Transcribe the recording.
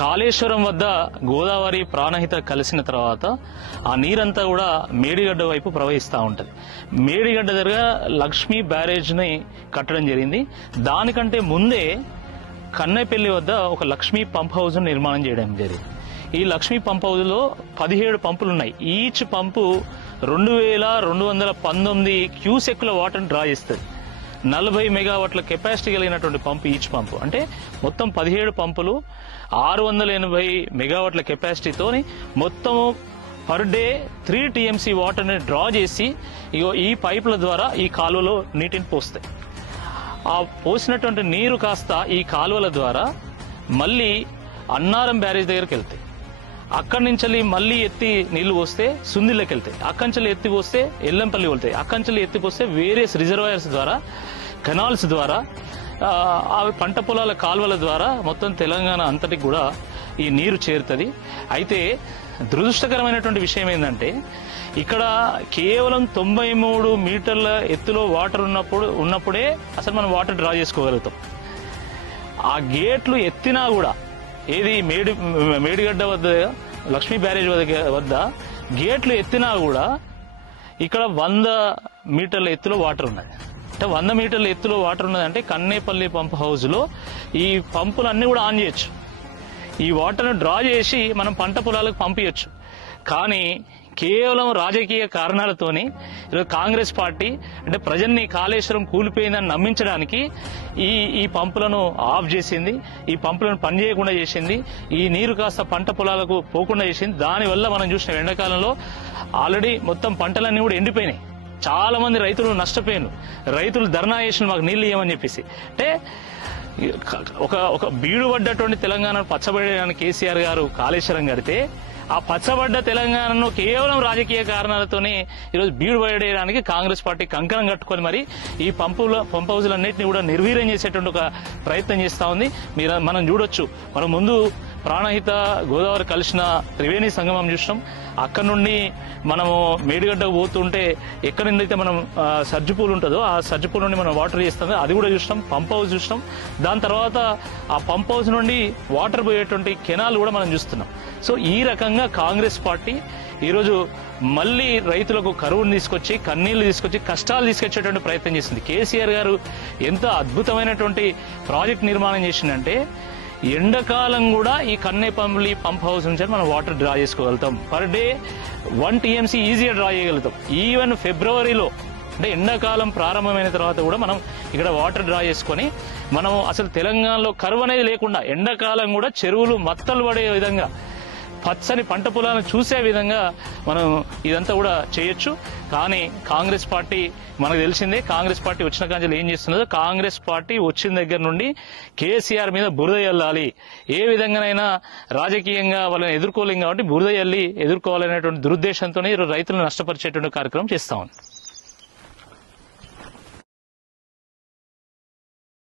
కాళేశ్వరం వద్ద గోదావరి ప్రాణహిత కలిసిన తర్వాత ఆ నీరంతా కూడా మేడిగడ్డ వైపు ప్రవహిస్తూ ఉంటుంది. మేడిగడ్డ దగ్గర లక్ష్మీ బ్యారేజ్ని కట్టడం జరిగింది. దానికంటే ముందే కన్నెపల్లి వద్ద ఒక లక్ష్మీ పంప్ హౌస్ నిర్మాణం చేయడం జరిగింది. ఈ లక్ష్మీ పంప్ హౌస్లో 17 పంపులు ఉన్నాయి. ఈచ్ పంపు 2219 క్యూసెక్ల వాటర్ని డ్రా చేస్తుంది. 40 మెగావాట్ల కెపాసిటీ కలిగినటువంటి పంపు ఈచ్ పంపు. అంటే మొత్తం 17 పంపులు 680 మెగావాట్ల కెపాసిటీతో మొత్తం పర్ డే 3 TMC వాటర్ని డ్రా చేసి ఈ పైపుల ద్వారా ఈ కాలువలో నీటిని పోస్తాయి. ఆ పోసినటువంటి నీరు కాస్త ఈ కాలువల ద్వారా మళ్ళీ అన్నారం బ్యారేజ్ దగ్గరికి వెళ్తాయి. అక్కడి నుంచి మళ్ళీ ఎత్తి నీళ్లు పోస్తే సుందిళ్ళకి వెళ్తాయి. అక్కడి నుంచి ఎత్తి పోస్తే ఎల్లంపల్లి వెళ్తాయి. అక్కడి నుంచి ఎత్తి పోస్తే వేరియస్ రిజర్వాయర్స్ ద్వారా, కెనాల్స్ ద్వారా, పంట పొలాల కాలువల ద్వారా మొత్తం తెలంగాణ అంతటికి కూడా ఈ నీరు చేరుతుంది. అయితే దురదృష్టకరమైనటువంటి విషయం ఏంటంటే ఇక్కడ కేవలం 93 మీటర్ల ఎత్తులో వాటర్ ఉన్నప్పుడే అసలు మనం వాటర్ డ్రా చేసుకోగలుగుతాం. ఆ గేట్లు ఎత్తినా కూడా ఏది మేడిగడ్డ వద్ద లక్ష్మీ బ్యారేజ్ వద్ద గేట్లు ఎత్తినా కూడా ఇక్కడ 100 మీటర్ల ఎత్తులో వాటర్ ఉన్నది. అంటే 100 మీటర్ల ఎత్తులో వాటర్ ఉన్నదంటే కన్నేపల్లి పంప్ హౌస్లో ఈ పంపులన్నీ కూడా ఆన్ చేయొచ్చు. ఈ వాటర్ను డ్రా చేసి మనం పంట పొలాలకు పంపించచ్చు. కానీ కేవలం రాజకీయ కారణాలతోని ఈరోజు కాంగ్రెస్ పార్టీ అంటే ప్రజల్ని కాళేశ్వరం కూలిపోయిందని నమ్మించడానికి ఈ పంపులను ఆఫ్ చేసింది. ఈ పంపులను పనిచేయకుండా చేసింది. ఈ నీరు కాస్త పంట పొలాలకు పోకుండా చేసింది. దానివల్ల మనం చూసిన ఎండాకాలంలో ఆల్రెడీ మొత్తం పంటలన్నీ కూడా ఎండిపోయినాయి. చాలా మంది రైతులు నష్టపోయారు. రైతులు ధర్నా చేసిన మాకు నీళ్లు ఇవ్వమని చెప్పేసి. అంటే ఒక బీడు పడ్డటువంటి తెలంగాణను పచ్చబడడానికి కేసీఆర్ గారు కాళేశ్వరం కడితే ఆ పచ్చబడ్డ తెలంగాణను కేవలం రాజకీయ కారణాలతోనే ఈరోజు బీడు పడేయడానికి కాంగ్రెస్ పార్టీ కంకణం కట్టుకొని మరి ఈ పంప్ హౌజులన్నింటినీ కూడా నిర్వీర్యం చేసేటువంటి ఒక ప్రయత్నం చేస్తూ ఉంది. మనం చూడొచ్చు. మనం ముందు ప్రాణహిత గోదావరి కలిసిన త్రివేణి సంగమం చూసినాం. అక్కడ నుండి మనము మేడిగడ్డకు పోతుంటే ఎక్కడి నుండైతే మనం సర్జిపూల్ ఉంటుందో ఆ సర్జిపూల్ నుండి మనం వాటర్ చేస్తామో అది కూడా చూసినాం. పంప్ హౌస్ చూసినాం. దాని తర్వాత ఆ పంప్ హౌస్ నుండి వాటర్ పోయేటువంటి కెనాల్ కూడా మనం చూస్తున్నాం. సో ఈ రకంగా కాంగ్రెస్ పార్టీ ఈరోజు మళ్ళీ రైతులకు కరువును తీసుకొచ్చి, కన్నీళ్లు తీసుకొచ్చి, కష్టాలు తీసుకొచ్చేటువంటి ప్రయత్నం చేసింది. కేసీఆర్ గారు ఎంత అద్భుతమైనటువంటి ప్రాజెక్ట్ నిర్మాణం చేసిందంటే ఎండాకాలం కూడా ఈ కన్నేపల్లి పంప్ హౌస్ నుంచి మనం వాటర్ డ్రా చేసుకోగలుగుతాం. పర్ డే 1 TMC ఈజీగా డ్రా చేయగలుగుతాం. ఈవెన్ ఫిబ్రవరిలో అంటే ఎండాకాలం ప్రారంభమైన తర్వాత కూడా మనం ఇక్కడ వాటర్ డ్రా చేసుకొని మనం అసలు తెలంగాణలో కరువు అనేది లేకుండా ఎండాకాలం కూడా చెరువులు మత్తలు పడే విధంగా పచ్చని పంట పొలాలను చూసే విధంగా మనం ఇదంతా కూడా చేయొచ్చు. కానీ కాంగ్రెస్ పార్టీ మనకు తెలిసిందే. కాంగ్రెస్ పార్టీ వచ్చిన కాంచెలు ఏం చేస్తున్నదో, కాంగ్రెస్ పార్టీ వచ్చిన దగ్గర నుండి కేసీఆర్ మీద బురద చల్లాలి, ఏ విధంగానైనా రాజకీయంగా వాళ్ళని ఎదుర్కోలేం కాబట్టి బురద చల్లి ఎదుర్కోవాలనేటువంటి దురుద్దేశంతోనే రైతులను నష్టపరిచేటువంటి కార్యక్రమం చేస్తా ఉంది.